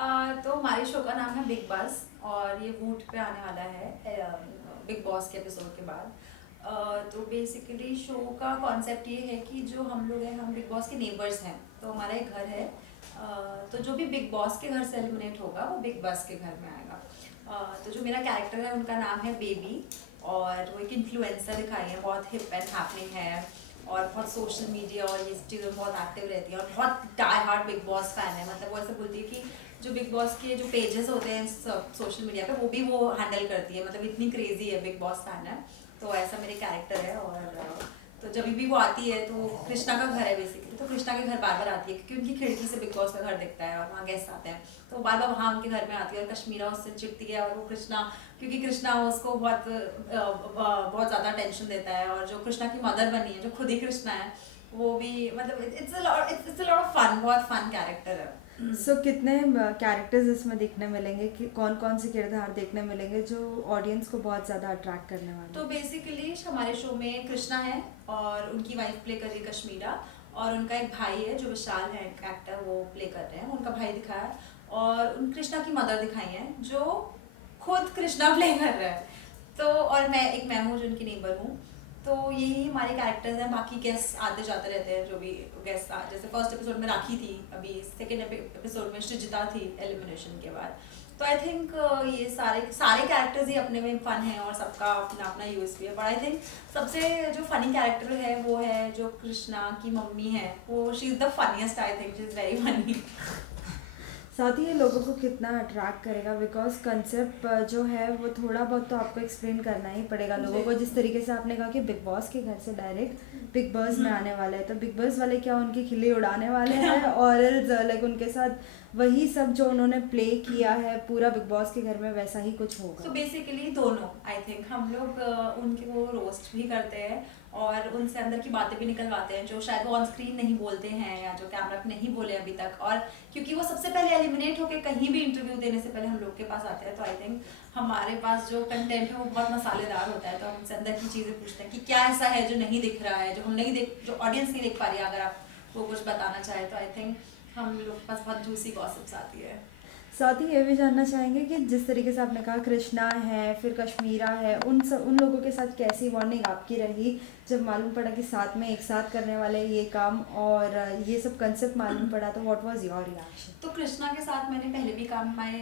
तो हमारे शो का नाम है बिग बॉस और ये वूट पे आने वाला है बिग बॉस के एपिसोड के बाद। तो बेसिकली शो का कॉन्सेप्ट ये है कि जो हम लोग हैं हम बिग बॉस के नेबर्स हैं। तो हमारा एक घर है। तो जो भी बिग बॉस के घर से एलिमिनेट होगा वो बिग बॉस के घर में आएगा। तो जो मेरा कैरेक्टर है उनका नाम है बेबी और वो एक इन्फ्लुएंसर दिखाई है, बहुत हिप एंड हैपनिंग है और बहुत सोशल मीडिया और ये चीज़ें में बहुत एक्टिव रहती है और बहुत die hard Bigg Boss fan है। मतलब वो ऐसे बोलती है कि जो बिग बॉस के जो पेजेस होते हैं सोशल मीडिया पे वो भी वो हैंडल करती है, मतलब इतनी क्रेजी है, बिग बॉस फैन है। तो ऐसा मेरे कैरेक्टर है। और तो जब भी वो आती है तो कृष्णा का घर है बेसिकली, तो कृष्णा के घर बार बार आती है क्योंकि उनकी खिड़की से बिग बॉस का घर दिखता है और वहाँ गेस्ट आते हैं, तो बार बार वहाँ उनके घर में आती है और कश्मीरा उससे चिढ़ती है और वो कृष्णा, क्योंकि कृष्णा उसको बहुत ज़्यादा टेंशन देता है। और जो कृष्णा की मदर बनी है जो खुद ही कृष्णा है वो भी, मतलब it's a lot of fun, बहुत फन कैरेक्टर है। सो कितने कैरेक्टर्स इसमें देखने मिलेंगे कि कौन कौन से किरदार देखने मिलेंगे जो ऑडियंस को बहुत ज़्यादा अट्रैक्ट करने वाले तो बेसिकली हमारे शो में कृष्णा है और उनकी वाइफ प्ले कर रही है कश्मीरा, और उनका एक भाई है जो विशाल है एक्टर, वो प्ले कर रहे हैं, उनका भाई दिखाया है। और उन कृष्णा की मदर दिखाई है जो खुद कृष्णा प्ले कर रहा है। तो और मैं हूँ जो उनकी नेबर हूँ। तो यही हमारे कैरेक्टर्स हैं, बाकी गेस्ट आते जाते रहते हैं जो भी गेस्ट जैसे फर्स्ट एपिसोड में राखी थी, अभी सेकेंड एपिसोड में सृजिता थी एलिमिनेशन के बाद। तो आई थिंक ये सारे सारे कैरेक्टर्स ही अपने में फन है और सबका अपना अपना यूएसपी है, बट आई थिंक सबसे जो फनी कैरेक्टर है वो है जो कृष्णा की मम्मी है, वो she is the funniest, I think she is very funny. साथ ही ये लोगों को कितना अट्रैक्ट करेगा बिकॉज कंसेप्ट जो है वो थोड़ा बहुत तो आपको एक्सप्लेन करना ही पड़ेगा लोगों को। जिस तरीके से आपने कहा कि बिग बॉस के घर से डायरेक्ट बिग बॉस में आने वाले हैं, तो बिग बॉस वाले क्या उनकी खिल्ली उड़ाने वाले हैं और लाइक उनके साथ वही सब जो उन्होंने प्ले किया है पूरा बिग बॉस के घर में वैसा ही कुछ होगा। तो बेसिकली दोनों, आई थिंक हम लोग उनके वो रोस्ट भी करते हैं और उनसे अंदर की बातें भी निकलवाते हैं जो शायद वो ऑन स्क्रीन नहीं बोलते हैं या जो कैमरा पे नहीं बोले अभी तक। और क्योंकि वो सबसे पहले एलिमिनेट होकर कहीं भी इंटरव्यू देने से पहले हम लोग के पास आते हैं, तो आई थिंक हमारे पास जो कंटेंट है वो बहुत मसालेदार होता है। तो हम उनसे अंदर की चीज़ें पूछते हैं कि क्या ऐसा है जो नहीं दिख रहा है, जो हम नहीं देख, जो ऑडियंस नहीं देख पा रही है, अगर आप वो कुछ बताना चाहे तो आई थिंक हम लोग के पास बहुत जूसी गॉसिप्स आती है। साथ ही ये भी जानना चाहेंगे कि जिस तरीके से आपने कहा कृष्णा है फिर कश्मीरा है, उन लोगों के साथ कैसी बॉन्डिंग आपकी रही जब मालूम पड़ा कि साथ में एक साथ करने वाले ये काम और ये सब कंसेप्ट मालूम पड़ा, तो व्हाट वाज योर रिएक्शन? तो कृष्णा के साथ मैंने पहले भी काम, I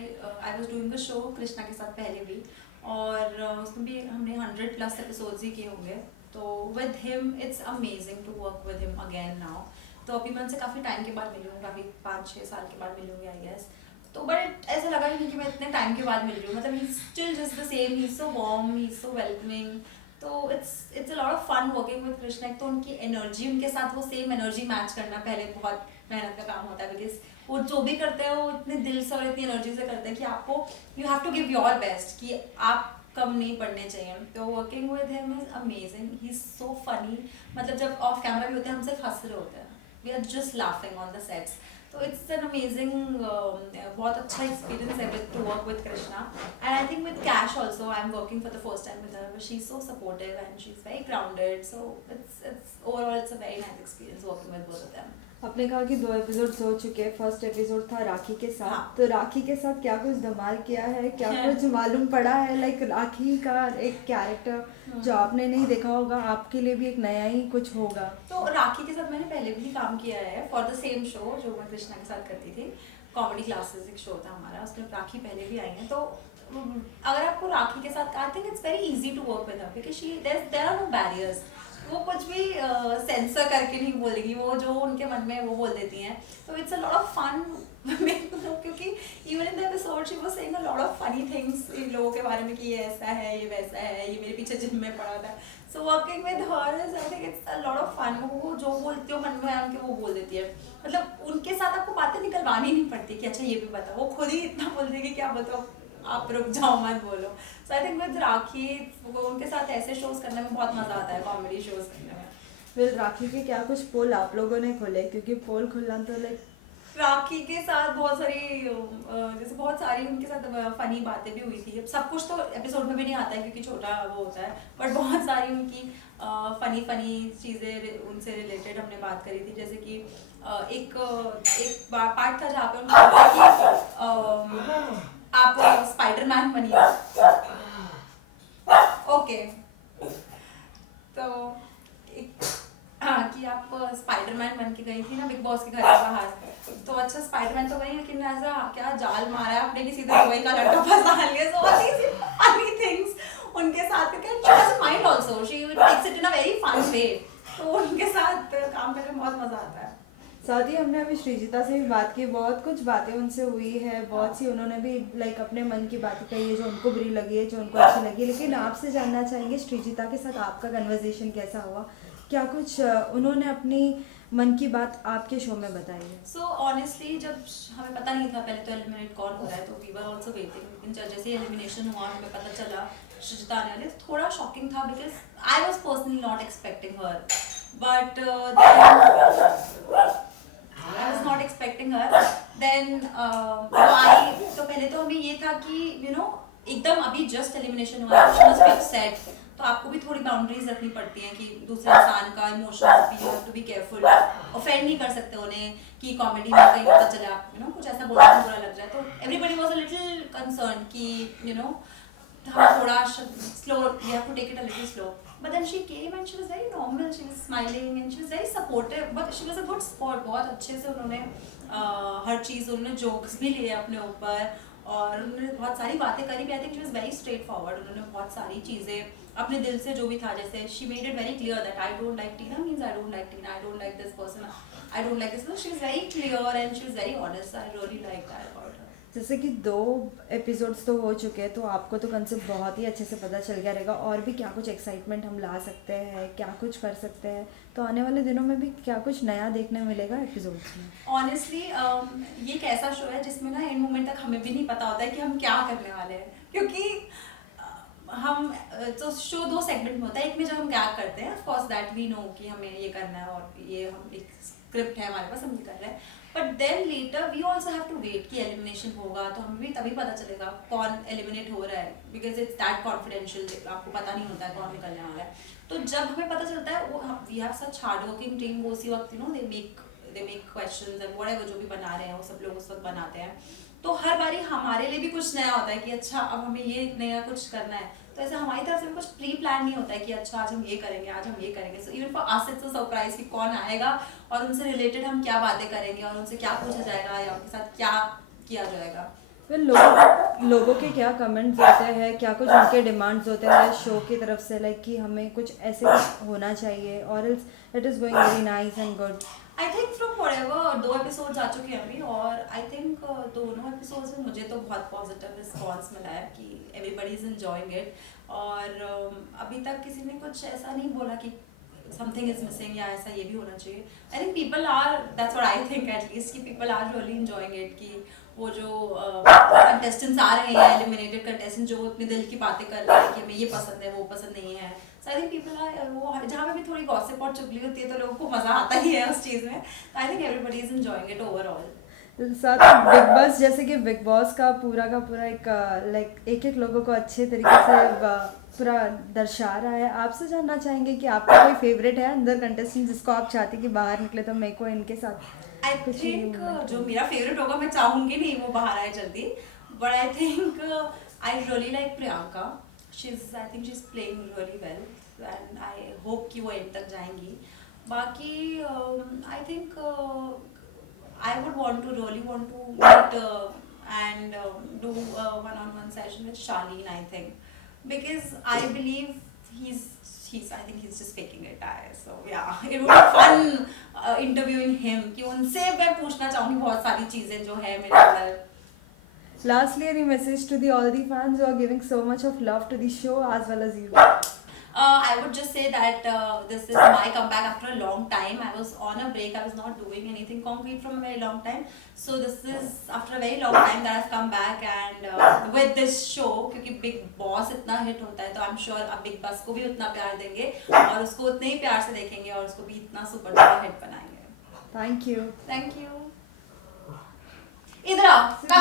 was doing the show Krishna के साथ पहले भी, और उसमें भी हमने 100+ एपिसोड्स ही किए होंगे। तो with him it's amazing to work with him again now. तो अभी मैं उनसे काफ़ी टाइम के बाद मिली हूँ, काफ़ी 5-6 साल के बाद मिली हूँ आई गेस। तो बट ऐसा लगा ही नहीं कि मैं इतने टाइम के बाद मिल रही हूँ, मतलब he still just the same, he so warm, he so welcoming. तो it's a lot of fun working with Krishna. एक तो उनकी एनर्जी, उनके साथ वो सेम एनर्जी मैच करना पहले बहुत मेहनत का काम होता है, बिकॉज वो जो भी करते हैं वो इतने दिल से और इतनी एनर्जी से करते हैं कि आपको you have to give your best, कि आप कम नहीं पढ़ने चाहिए। तो working with him is amazing, he is so funny. मतलब जब ऑफ कैमरा भी होते हैं हम सिर्फ हंस रहे होते हैं, we are just laughing on the sets. तो इट्स एन अमेजिंग, बहुत अच्छा एक्सपीरियंस है with to work with Krishna. And I think with Kash also I am working for the first time with her, she is so supportive and she is very grounded. So it's overall it's a very nice experience working with both of them. आपने कहा कि 2 episodes हो चुके हैं, first episode था राखी के साथ। हाँ। तो राखी के साथ क्या कुछ धमाल किया है, क्या कुछ मालूम पड़ा है? लाइक राखी का एक कैरेक्टर जो आपने नहीं देखा होगा, आपके लिए भी एक नया ही कुछ होगा। तो राखी के साथ मैंने पहले भी काम किया है फॉर द सेम शो जो मैं कृष्णा के साथ करती थी, कॉमेडी क्लासेस एक शो था हमारा, उसमें राखी पहले भी आई है। तो अगर आपको राखी के साथ, I think it's very easy to work with her because she there are no barriers. वो कुछ भी सेंसर करके नहीं बोलेगी, वो जो उनके मन में है वो बोल देती हैं। तो it's a lot of fun क्योंकि even in the episode she was saying a lot of funny things in लोगों के बारे में कि ये ऐसा है, ये वैसा है, ये मेरे पीछे जिम में पड़ा था। So working with her is, I think it's a lot of fun. वो जो बोलती हो मन में है उनके वो बोल देती है, मतलब उनके साथ आपको बातें निकलवानी नहीं पड़ती कि अच्छा ये भी बता, वो खुद ही इतना बोल देगी कि आप बताओ, आप रुक जाओ मत बोलो। सो आई थिंक विद राखी उनके साथ ऐसे शोज करने में बहुत मजा आता है, कॉमेडी शोज करने में। फिर राखी के क्या कुछ पोल आप लोगों ने खोले? क्योंकि पोल खुलना तो लाइक राखी के साथ बहुत सारी जैसे बहुत सारी उनके साथ फनी बातें भी हुई थी। सब कुछ तो एपिसोड में भी नहीं आता है क्योंकि छोटा वो होता है, बट बहुत सारी उनकी फनी फनी चीज़ें उनसे रिलेटेड हमने बात करी थी। जैसे कि एक पार्ट था जहाँ पे उन्होंने बोला कि बनी। ओके, तो हाँ कि आप स्पाइडरमैन बन के गई थी ना बिग बॉस के घर के बाहर, तो अच्छा स्पाइडरमैन तो गई, लेकिन ऐसा क्या जाल मारा है आपने, किसी तरह दुबई का लड़का फंसा लिया, so all these funny things उनके साथ क्योंकि she has mind also, she takes it in a very fun way, तो उनके साथ काम करके बहुत मजा आता है। साथ ही हमने अभी श्रीजिता से भी बात की, बहुत कुछ बातें उनसे हुई है, बहुत सी उन्होंने भी लाइक अपने मन की बातें कही है जो उनको बुरी लगी है, जो उनको अच्छी लगी है। लेकिन आपसे जानना चाहेंगे श्रीजिता के साथ आपका कन्वर्सेशन कैसा हुआ, क्या कुछ उन्होंने अपनी मन की बात आपके शो में बताई है? सो ऑनेस्टली जब हमें पता नहीं था पहले तो एलिमिनेट कौन हो रहा है, तो वी वर आल्सो वेटिंग, लेकिन जैसे एलिमिनेशन हुआ हमें पता चला श्रीजिता आने वाली, तो थोड़ा शॉकिंग था because I was personally not expecting her, but I was not expecting her. Then तो पहले तो हमें ये था कि एकदम अभी जस्ट एलिमिनेशन हुआ है, she must be upset, तो आपको भी थोड़ी बाउंड्रीज रखनी पड़ती हैं कि दूसरे इंसान का इमोशंस भी, you have to be careful, offend नहीं कर सकते उन्हें कि कॉमेडी में कहीं पता चले आप कुछ ऐसा बोलना बुरा लग जाए, तो everybody was a little concern कि हम थोड़ा slow, we have to take it a little slow, but then she came and she was very normal, she was smiling and she was very supportive, but she was a good sport, बहुत अच्छे से उन्होंने हर चीज़, उन्होंने jokes भी लिए अपने ऊपर और उन्होंने बहुत सारी बातें करी भी, I think she was very straight forward, उन्होंने बहुत सारी चीज़ें अपने दिल से जो भी था, जैसे she made it very clear that I don't like Tina means I don't like Tina, I don't like this person, I don't like this, she is very clear and she is very honest, I really like that about her. जैसे कि 2 episodes तो हो चुके हैं, तो आपको तो concept बहुत ही अच्छे से पता चल गया रहेगा, और भी क्या कुछ एक्साइटमेंट हम ला सकते हैं, क्या कुछ कर सकते हैं, तो आने वाले दिनों में भी क्या कुछ नया देखने मिलेगा एपिसोड्स में? ऑनेस्टली ये एक ऐसा शो है जिसमें ना एंड मोमेंट तक हमें भी नहीं पता होता है कि हम क्या करने वाले हैं, क्योंकि हम तो शो 2 सेगमेंट में होता है, एक में जब हम क्या करते हैं, of course that we know कि हमें ये करना है और ये हम एक स्क्रिप्ट है हमारे पास, हम ये कर रहे हैं, but then later we also have to wait कि एलिमिनेशन होगा तो हमें भी तभी पता चलेगा कौन एलिमिनेट हो रहा है, बिकॉज इट्स दैट कॉन्फिडेंशियल, आपको पता नहीं होता है कौन निकलने वाला है, तो जब हमें पता चलता है वो we have such hard working team, वो उसी वक्त they make questions and whatever जो भी बना रहे हैं वो सब लोग उस वक्त बनाते हैं, तो हर बारी हमारे लिए भी कुछ नया होता है कि अच्छा अब हमें ये नया कुछ करना है, तो ऐसे हमारी तरफ से भी कुछ प्री प्लान नहीं होता है कि अच्छा आज हम ये करेंगे, आज हम ये करेंगे, so even for us it's a surprise कि कौन आएगा और उनसे रिलेटेड हम क्या बातें करेंगे और उनसे क्या पूछा जाएगा या उनके साथ क्या किया जाएगा। फिर लोगों के क्या कमेंट्स होते हैं, क्या कुछ उनके डिमांड्स होते हैं शो की तरफ से, लाइक कि हमें कुछ ऐसे कुछ होना चाहिए, और it's it is going very nice and good? I think from whatever 2 episodes आ चुके हैं अभी, और आई थिंक दोनों एपिसोड्स में मुझे तो बहुत पॉजिटिव रिस्पॉन्स मिला है कि एवरीबडी इज एंजॉयिंग इट, और अभी तक किसी ने कुछ ऐसा नहीं बोला कि समथिंग इज मिसिंग या ऐसा ये भी होना चाहिए। I think people are, that's what I think at least, कि people are really enjoying it, कि वो जो कंटेस्टेंट्स आ रहे हैं, एलिमिनेटेड कंटेस्टेंट जो अपने दिल की बातें कर रहे हैं कि हमें ये पसंद है वो पसंद नहीं है, सो आई थिंक पीपल आर, वो जहाँ पे भी थोड़ी गॉसिप और चुगली होती है तो लोगों को मजा आता ही है उस चीज़ में, तो I think everybody is enjoying it overall. साथ ही बिग बॉस, जैसे कि बिग बॉस का पूरा एक लाइक एक लोगों को अच्छे तरीके से पूरा दर्शा रहा है, आपसे जानना चाहेंगे कि आपका कोई फेवरेट है अंदर कंटेस्टेंट जिसको आप चाहते कि बाहर निकले तो मेरे को इनके साथ आई थिंक जो मेरा फेवरेट होगा, मैं चाहूँगी नहीं वो बाहर आए जल्दी, but I think I really like Priyanka, I think she is playing really well and I hope कि वो एंड तक जाएंगी। बाकी I think I would really want to meet and do a one-on-one session with Charlene, I think, because I believe I think he's just faking it. So yeah, it would be fun interviewing him. कि उनसे मैं पूछना चाहूँगी बहुत सारी चीजें जो है मेरे अंदर। Lastly, any message to all the fans who are giving so much of love to the show as well as you? I would just say that this is my comeback after a long time. I was on a break. I was not doing anything concrete from a very long time. So this is after a very long time that I've come back and with this show, क्योंकि Big Boss इतना hit होता है तो I'm sure अब Big Boss को भी उतना प्यार देंगे और उसको उतने ही प्यार से देखेंगे और उसको भी इतना सुपर डुपर हिट बनाएंगे। Thank you. Thank you. इधर आओ।